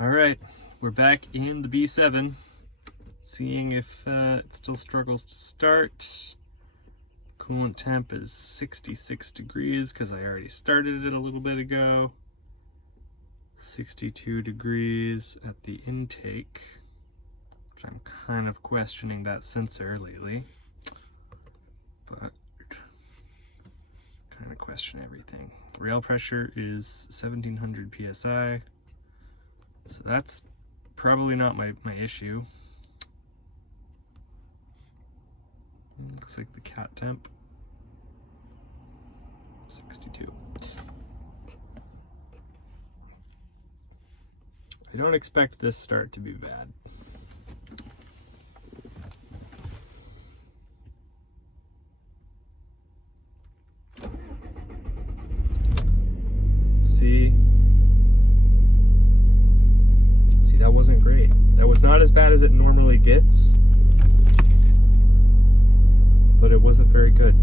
All right, we're back in the B7, seeing if it still struggles to start. Coolant temp is 66 degrees because I already started it a little bit ago. 62 degrees at the intake, which I'm kind of questioning that sensor lately, but kind of question everything. Rail pressure is 1700 psi. So that's probably not my issue. Looks like the cat temp, 62. I don't expect this start to be bad. See, that wasn't great. That was not as bad as it normally gets, but it wasn't very good.